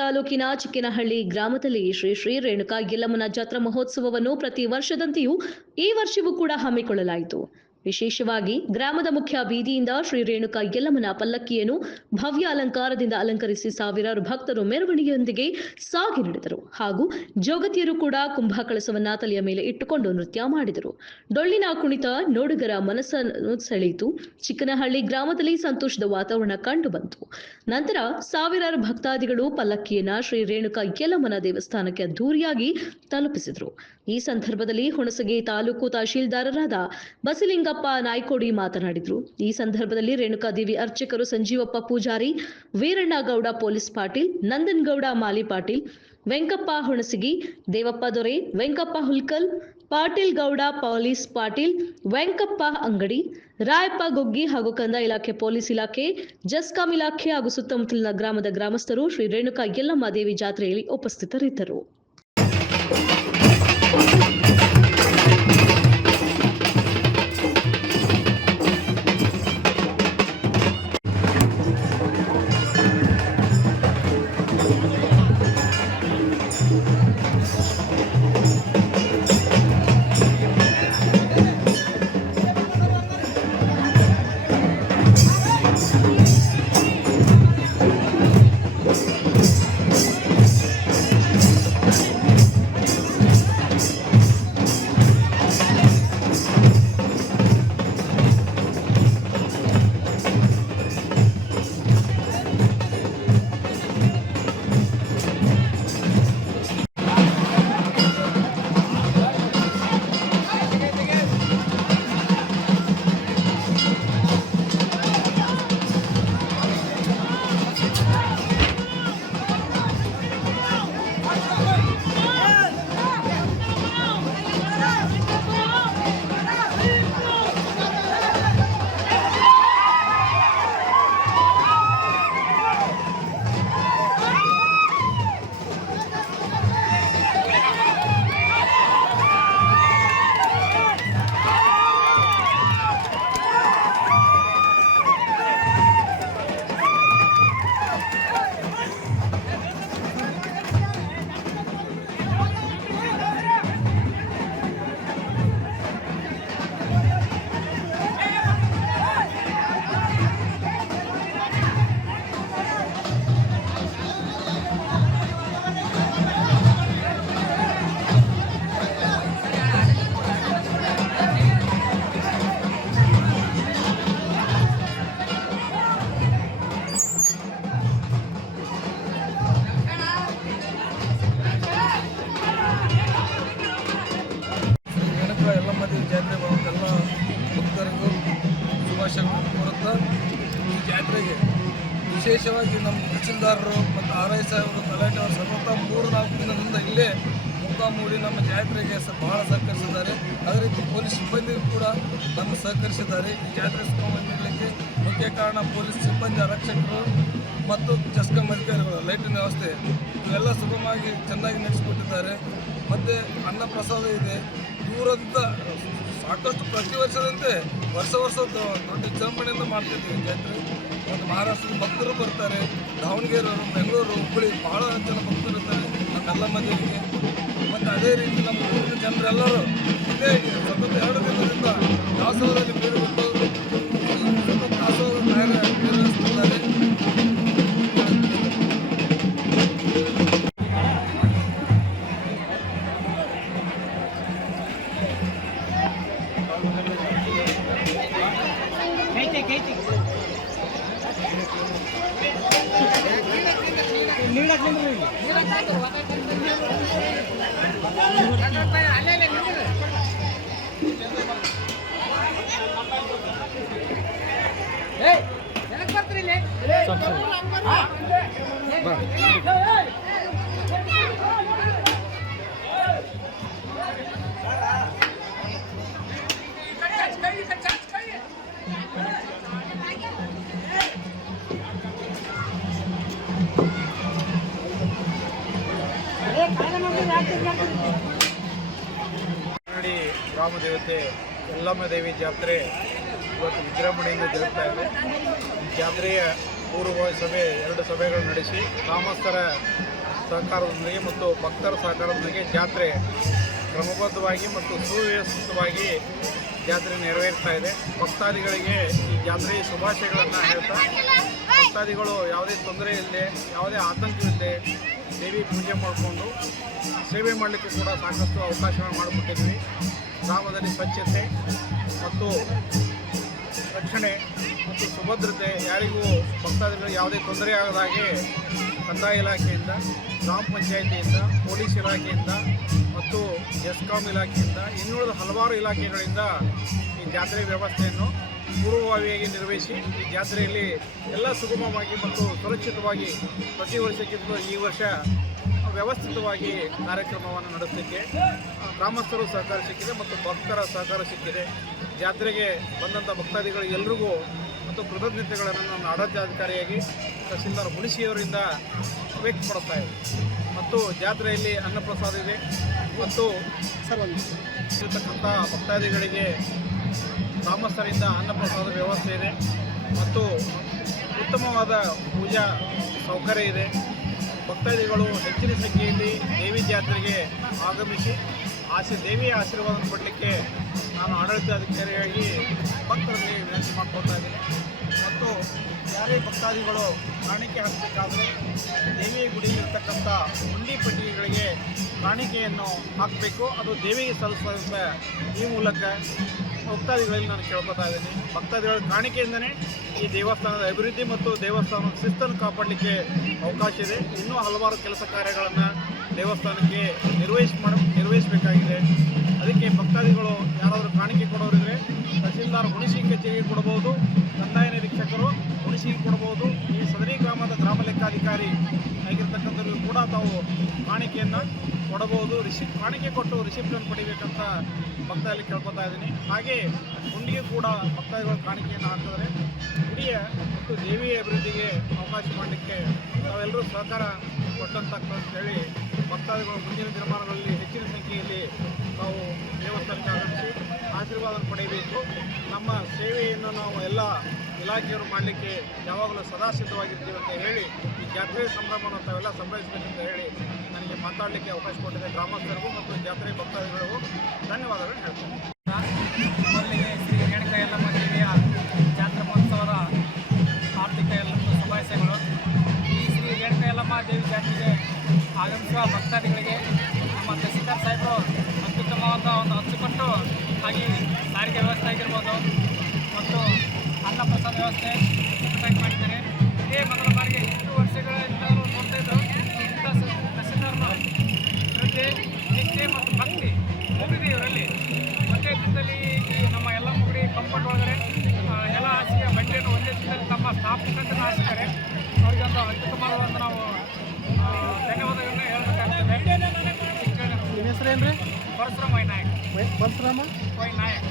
ತಾಲೂಕಿನ ಚಿಕ್ಕನಹಳ್ಳಿ ಗ್ರಾಮದಲ್ಲಿ ಶ್ರೀ ರೇಣುಕಾ ಯಲ್ಲಮ್ಮನ ಜಾತ್ರಾ ಮಹೋತ್ಸವವನ್ನು ಪ್ರತಿ ವರ್ಷದಂತೆಯೂ ಈ ವರ್ಷವೂ ಕೂಡ ಹಮ್ಮಿಕೊಳ್ಳಲಾಯಿತು. ವಿಶೇಷವಾಗಿ ಗ್ರಾಮದ ಮುಖ್ಯ ಬೀದಿಯಿಂದ ಶ್ರೀ ರೇಣುಕಾ ಯಲ್ಲಮ್ಮನ ಪಲ್ಲಕ್ಕಿಯನ್ನು ಭವ್ಯ ಅಲಂಕಾರದಿಂದ ಅಲಂಕರಿಸಿ ಸಾವಿರಾರು ಭಕ್ತರು ಮೆರವಣಿಗೆಯೊಂದಿಗೆ ಸಾಗಿ ನಡೆದರು. ಹಾಗೂ ಜೋಗತಿಯರು ಕೂಡ ಕುಂಭ ಕಳಸವನ್ನ ತಲೆಯ ಮೇಲೆ ಇಟ್ಟುಕೊಂಡು ನೃತ್ಯ ಮಾಡಿದರು. ಡೊಳ್ಳಿನ ಕುಣಿತ ನೋಡುಗರ ಮನಸ್ಸನ್ನು ಸೆಳೆಯಿತು. ಚಿಕ್ಕನಹಳ್ಳಿ ಗ್ರಾಮದಲ್ಲಿ ಸಂತೋಷದ ವಾತಾವರಣ ಕಂಡು ಬಂತು. ನಂತರ ಸಾವಿರಾರು ಭಕ್ತಾದಿಗಳು ಪಲ್ಲಕ್ಕಿಯನ್ನ ಶ್ರೀ ರೇಣುಕಾ ಯಲ್ಲಮ್ಮನ ದೇವಸ್ಥಾನಕ್ಕೆ ಅದ್ದೂರಿಯಾಗಿ ತಲುಪಿಸಿದರು. ಈ ಸಂದರ್ಭದಲ್ಲಿ ಹುಣಸಗಿ ತಾಲೂಕು ತಹಶೀಲ್ದಾರರಾದ ಬಸಲಿಂಗಪ್ಪ ನಾಯ್ಕೋಡಿ ಮಾತನಾಡಿದರು. ಈ ಸಂದರ್ಭದಲ್ಲಿ ರೇಣುಕಾದೇವಿ ಅರ್ಚಕರು ಸಂಜೀವಪ್ಪ ಪೂಜಾರಿ, ವೀರಣ್ಣ ಗೌಡ ಪೊಲೀಸ್ ಪಾಟೀಲ್, ನಂದನ್ ಗೌಡ ಮಾಲಿ ಪಾಟೀಲ್, ವೆಂಕಪ್ಪ ಹುಣಸಗಿ, ದೇವಪ್ಪ ದೊರೆ, ವೆಂಕಪ್ಪ ಹುಲ್ಕಲ್, ಪಾಟೀಲ್ ಗೌಡ ಪೊಲೀಸ್ ಪಾಟೀಲ್, ವೆಂಕಪ್ಪ ಅಂಗಡಿ, ರಾಯಪ್ಪ ಗೊಗ್ಗಿ ಹಾಗೂ ಕಂದಾಯ ಇಲಾಖೆ, ಪೊಲೀಸ್ ಇಲಾಖೆ, ಜಸ್ಕಾಂ ಇಲಾಖೆ ಹಾಗೂ ಸುತ್ತಮುತ್ತಲಿನ ಗ್ರಾಮದ ಗ್ರಾಮಸ್ಥರು ಶ್ರೀ ರೇಣುಕಾ ಯಲ್ಲಮ್ಮ ದೇವಿ ಜಾತ್ರೆಯಲ್ಲಿ ಉಪಸ್ಥಿತರಿದ್ದರು. ಯಲ್ಲಮ್ಮ ದೇವಿ ಜಾತ್ರೆ ಬರುತ್ತೆಲ್ಲ ಭಕ್ತರಿಗೂ ಶುಭಾಶಯಗಳನ್ನು ಕೋರುತ್ತಾ ಈ ಜಾತ್ರೆಗೆ ವಿಶೇಷವಾಗಿ ನಮ್ಮ ತಹಶೀಲ್ದಾರರು ಮತ್ತು RI ಸಾಹೇಬರು ತಲಾಟೆ ಅವರು ಸತತ 3-4 ದಿನದಿಂದ ಇಲ್ಲೇ ಮುಖಾಮೂಡಿ ನಮ್ಮ ಜಾತ್ರೆಗೆ ಬಹಳ ಸಹಕರಿಸಿದ್ದಾರೆ. ಅದೇ ರೀತಿ ಪೊಲೀಸ್ ಸಿಬ್ಬಂದಿಗೂ ಕೂಡ ನಮಗೆ ಸಹಕರಿಸಿದ್ದಾರೆ. ಈ ಜಾತ್ರೆ ಸುಗಮಗೊಳಿಸಲಿಕ್ಕೆ ಮುಖ್ಯ ಕಾರಣ ಪೊಲೀಸ್ ಸಿಬ್ಬಂದಿ, ಆರಕ್ಷಕರು ಮತ್ತು ಜಸ್ಕಾಂ ಅಧಿಕಾರಿಗಳು, ಲೈಟಿನ ವ್ಯವಸ್ಥೆ ಇವೆಲ್ಲ ಸುಗಮವಾಗಿ ಚೆನ್ನಾಗಿ ನಡೆಸಿಕೊಟ್ಟಿದ್ದಾರೆ. ಮತ್ತು ಅನ್ನ ಪ್ರಸಾದ ಇದೆ. ದೂರದಿಂದ ಸಾಕಷ್ಟು ಪ್ರತಿ ವರ್ಷದಂತೆ ವರ್ಷ ದೊಡ್ಡ ವಿಜೃಂಭಣೆಯಿಂದ ಮಾಡ್ತಿದ್ದೀವಿ ಜಾತ್ರೆ. ಮತ್ತು ಮಹಾರಾಷ್ಟ್ರದ ಭಕ್ತರು ಬರ್ತಾರೆ, ದಾವಣಗೆರೆಯವರು, ಬೆಂಗಳೂರು, ಹುಬ್ಬಳ್ಳಿ ಭಾಳ ಜನ ಭಕ್ತರು ಇರ್ತಾರೆ ನಮ್ಮ ಯಲ್ಲಮ್ಮ ದೇವಿಗೆ. ಮತ್ತು ಅದೇ ರೀತಿ ನಮ್ಮ ಊರಿನ ಜನರೆಲ್ಲರೂ ಇದೇ ಸತತ 2 ದಿನದಿಂದ ದಾಸೋಹದಲ್ಲಿ ಬೀಳ್ಬಿಟ್ಟು ಸತತ ದಾಸೋಹ ನಿರ್ವಹಿಸುತ್ತಿದ್ದಾರೆ. ಗ್ರಾಮ ದೇವತೆ ಯಲ್ಲಮ್ಮ ದೇವಿ ಜಾತ್ರೆ ಇವತ್ತು ವಿಜೃಂಭಣೆಯಿಂದ ಜರುಗ್ತಾ ಇದೆ. ಈ ಜಾತ್ರೆಯ ಪೂರ್ವಭಾವಿ ಸಭೆ 2 ಸಭೆಗಳು ನಡೆಸಿ ಗ್ರಾಮಸ್ಥರ ಸಹಕಾರದೊಂದಿಗೆ ಮತ್ತು ಭಕ್ತರ ಸಹಕಾರದೊಂದಿಗೆ ಜಾತ್ರೆ ಕ್ರಮಬದ್ಧವಾಗಿ ಮತ್ತು ಸುವ್ಯವಸ್ಥಿತವಾಗಿ ಜಾತ್ರೆ ನೆರವೇರ್ತಾ ಇದೆ. ಭಕ್ತಾದಿಗಳಿಗೆ ಈ ಜಾತ್ರೆಯ ಶುಭಾಶಯಗಳನ್ನು ಹೇಳ್ತಾ ಭಕ್ತಾದಿಗಳು ಯಾವುದೇ ತೊಂದರೆ ಇಲ್ಲದೆ ಯಾವುದೇ ಆತಂಕವಿಲ್ಲದೆ ದೇವಿ ಪೂಜೆ ಮಾಡಿಕೊಂಡು ಸೇವೆ ಮಾಡಲಿಕ್ಕೆ ಕೂಡ ಸಾಕಷ್ಟು ಅವಕಾಶಗಳನ್ನು ಮಾಡಿಕೊಟ್ಟಿದ್ವಿ. ಗ್ರಾಮದಲ್ಲಿ ಸ್ವಚ್ಛತೆ ಮತ್ತು ರಕ್ಷಣೆ ಮತ್ತು ಸುಭದ್ರತೆ, ಯಾರಿಗೂ ಭಕ್ತಾದಿಗಳಿಗೆ ಯಾವುದೇ ತೊಂದರೆ ಆಗದ ಹಾಗೆ ಕಂದಾಯ ಇಲಾಖೆಯಿಂದ, ಗ್ರಾಮ ಪಂಚಾಯಿತಿಯಿಂದ, ಪೊಲೀಸ್ ಇಲಾಖೆಯಿಂದ ಮತ್ತು ಎಸ್ಕಾಂ ಇಲಾಖೆಯಿಂದ ಇನ್ನುಳಿದ ಹಲವಾರು ಇಲಾಖೆಗಳಿಂದ ಈ ಜಾತ್ರೆ ವ್ಯವಸ್ಥೆಯನ್ನು ಪೂರ್ವಭಾವಿಯಾಗಿ ನಿರ್ವಹಿಸಿ ಈ ಜಾತ್ರೆಯಲ್ಲಿ ಎಲ್ಲ ಸುಗಮವಾಗಿ ಮತ್ತು ಸುರಕ್ಷಿತವಾಗಿ ಪ್ರತಿ ವರ್ಷಕ್ಕಿಂತ ಈ ವರ್ಷ ವ್ಯವಸ್ಥಿತವಾಗಿ ಕಾರ್ಯಕ್ರಮವನ್ನು ನಡೆಸಲಿಕ್ಕೆ ಗ್ರಾಮಸ್ಥರು ಸಹಕಾರ ಸಿಕ್ಕಿದೆ ಮತ್ತು ಭಕ್ತರ ಸಹಕಾರ ಸಿಕ್ಕಿದೆ. ಜಾತ್ರೆಗೆ ಬಂದಂಥ ಭಕ್ತಾದಿಗಳು ಎಲ್ರಿಗೂ ಮತ್ತು ಕೃತಜ್ಞತೆಗಳನ್ನು ನನ್ನ ಆಡಳಿತಾಧಿಕಾರಿಯಾಗಿ ತಹಸೀಲ್ದಾರ್ ಮುನಿಸಿಯವರಿಂದ ವ್ಯಕ್ತಪಡಿಸ್ತಾ ಇದೆ. ಮತ್ತು ಜಾತ್ರೆಯಲ್ಲಿ ಅನ್ನಪ್ರಸಾದ ಇದೆ ಮತ್ತು ಇರತಕ್ಕಂಥ ಭಕ್ತಾದಿಗಳಿಗೆ ಗ್ರಾಮಸ್ಥರಿಂದ ಅನ್ನಪ್ರಸಾದ ವ್ಯವಸ್ಥೆ ಇದೆ ಮತ್ತು ಉತ್ತಮವಾದ ಪೂಜಾ ಸೌಕರ್ಯ ಇದೆ. ಭಕ್ತಾದಿಗಳು ಹೆಚ್ಚಿನ ಸಂಖ್ಯೆಯಲ್ಲಿ ದೇವಿ ಜಾತ್ರೆಗೆ ಆಗಮಿಸಿ ದೇವಿಯ ಆಶೀರ್ವಾದ ಪಡಲಿಕ್ಕೆ ನಾನು ಆಡಳಿತಾಧಿಕಾರಿಯಾಗಿ ಭಕ್ತರಲ್ಲಿ ವಿನಂತಿ ಮಾಡ್ಕೊಳ್ತಾ ಇದ್ದೀನಿ. ಮತ್ತು ಯಾರೇ ಭಕ್ತಾದಿಗಳು ಕಾಣಿಕೆ ಹಾಕಬೇಕಾದ್ರೆ ದೇವಿಯ ಗುಡಿಯಲ್ಲಿರ್ತಕ್ಕಂಥ ಹುಂಡಿ ಪೆಟ್ಟಿಗೆಗಳಿಗೆ ಕಾಣಿಕೆಯನ್ನು ಹಾಕಬೇಕು. ಅದು ದೇವಿಗೆ ಸಲ್ಲಿಸುವಂಥ ಈ ಮೂಲಕ ಭಕ್ತಾದಿಗಳಲ್ಲಿ ನಾನು ಕೇಳ್ಕೊತಾ ಇದ್ದೀನಿ. ಭಕ್ತಾದಿಗಳ ಕಾಣಿಕೆಯಿಂದಲೇ ಈ ದೇವಸ್ಥಾನದ ಅಭಿವೃದ್ಧಿ ಮತ್ತು ದೇವಸ್ಥಾನದ ಶಿಸ್ತನ್ನು ಕಾಪಾಡಲಿಕ್ಕೆ ಅವಕಾಶ ಇದೆ. ಇನ್ನೂ ಹಲವಾರು ಕೆಲಸ ಕಾರ್ಯಗಳನ್ನು ದೇವಸ್ಥಾನಕ್ಕೆ ನಿರ್ವಹಿಸಬೇಕಾಗಿದೆ. ಅದಕ್ಕೆ ಭಕ್ತಾದಿಗಳು ಯಾರಾದರೂ ಕಾಣಿಕೆ ಕೊಡೋರಿದ್ರೆ ತಹಸೀಲ್ದಾರ್ ಹುಣಸಿ ಕಚೇರಿಗೆ ಕೊಡಬಹುದು, ಕಂದಾಯ ನಿರೀಕ್ಷಕರು ಹುಣಸಿಗೆ ಕೊಡಬಹುದು. ಈ ಸದರಿ ಗ್ರಾಮದ ಗ್ರಾಮ ಲೆಕ್ಕಾಧಿಕಾರಿ ಆಗಿರ್ತಕ್ಕಂಥವ್ರಿಗೂ ಕೂಡ ತಾವು ಕಾಣಿಕೆಯನ್ನು ಕೊಡಬಹುದು. ಕಾಣಿಕೆ ಕೊಟ್ಟು ರಿಸಿಪ್ಟನ್ನು ಪಡಿಬೇಕಂತ ಭಕ್ತಾದಿಗಳು ಕೇಳ್ಕೊತಾ ಇದ್ದೀನಿ. ಹಾಗೆ ಹುಂಡಿಗೆ ಕೂಡ ಭಕ್ತಾದಿಗಳು ಕಾಣಿಕೆಯನ್ನು ಹಾಕಿದರೆ ಗುಡಿಯ ಮತ್ತು ದೇವಿಯ ಅಭಿವೃದ್ಧಿಗೆ ಅವಕಾಶ ಮಾಡಲಿಕ್ಕೆ ತಾವೆಲ್ಲರೂ ಸಹಕಾರ ಕೊಟ್ಟಂತ ಹೇಳಿ ಭಕ್ತಾದಿಗಳು ಮುಂದಿನ ದಿನಮಾನಗಳಲ್ಲಿ ಹೆಚ್ಚಿನ ಸಂಖ್ಯೆಯಲ್ಲಿ ನಾವು ದೇವಸ್ಥಾನಕ್ಕೆ ಆಗಮಿಸಿ ಆಶೀರ್ವಾದ ಪಡೆಯಬೇಕು. ನಮ್ಮ ಸೇವೆಯನ್ನು ನಾವು ಎಲ್ಲ ಇಲಾಖೆಯವರು ಮಾಡಲಿಕ್ಕೆ ಯಾವಾಗಲೂ ಸದಾ ಸಿದ್ಧವಾಗಿರ್ತೀವಿ ಅಂತ ಹೇಳಿ ಈ ಜಾತ್ರೆ ಸಂಭ್ರಮವನ್ನು ತಾವೆಲ್ಲ ಸಂಭ್ರಮಿಸಬೇಕಂತ ಹೇಳಿ ನನಗೆ ಮಾತಾಡಲಿಕ್ಕೆ ಅವಕಾಶ ಕೊಟ್ಟಿದೆ ಗ್ರಾಮಸ್ಥರಿಗೂ ಮತ್ತು ಜಾತ್ರೆ ಭಕ್ತಾದಿಗಳಿಗೂ ಧನ್ಯವಾದಗಳು ಹೇಳ್ತೇನೆ. ಮೊದಲಿಗೆ ಶ್ರೀ ರೇಣುಕಾ ಯಲ್ಲಮ್ಮ ದೇವಿಯ ಜಾತ್ರಾ ಮಹೋತ್ಸವದ ಆರ್ಥಿಕ ಎಲ್ಲ ಶುಭಾಶಯಗಳು. ಈ ಶ್ರೀ ರೇಣುಕಾ ಯಲ್ಲಮ್ಮ ದೇವಿ ಜಾತ್ರೆಗೆ ಆಗಮಿಸುವ ಭಕ್ತಾದಿಗಳಿಗೆ ನಮ್ಮ ತಹಸೀಲ್ದಾರ್ ಸಾಹೇಬರು ಅತ್ಯುತ್ತಮವಾದ ಒಂದು ಹಂಚಿಕೊಟ್ಟು ಹಾಗೆ ಸಾರಿಗೆ ವ್ಯವಸ್ಥೆ ಆಗಿರ್ಬೋದು ಮತ್ತು ಅನ್ನಪ್ರಸಾದ ವ್ಯವಸ್ಥೆ ಮಾಡಿದ್ದಾರೆ. ಇದೇ ಮೊದಲ ಬಾರಿಗೆ 8 ವರ್ಷಗಳಿಂದ ನೋಡ್ತಾ ಇದ್ದು ತಹಸೀಲ್ದಾರ್ನ ಶ್ರದ್ಧೆ, ನಿಷ್ಠೆ ಮತ್ತು ಭಕ್ತಿ ಮೂಡಿದೆ ಇವರಲ್ಲಿ. ಒಂದೇ ದಿನದಲ್ಲಿ ಈ ನಮ್ಮ ಎಲ್ಲ ಮುಗುಡಿ ಕಂಪೌಂಡ್ ಒಳಗಡೆ ಎಲ್ಲ ಹಾಸಿಗೆ ಬಂಡೆಯನ್ನು ಒಂದೇ ದಿನದಲ್ಲಿ ತಮ್ಮ ಸ್ಟಾಫ್ ಮುಖಂಡನ ಹಾಸಿದ್ದಾರೆ. ಅವರಿಗೆ ಒಂದು ಅತ್ಯುತ್ತಮವಾದ ನಾವು ಧನ್ಯವಾದಗಳನ್ನು ಹೇಳಬೇಕಾಗ್ತದೆ. ನಿಮ್ಮ ಹೆಸರೇನು ರೀ? ಪರಶುರಾಮ ವೈ ನಾಯಕ್. ಪರಶುರಾಮ ವೈ ನಾಯಕ್.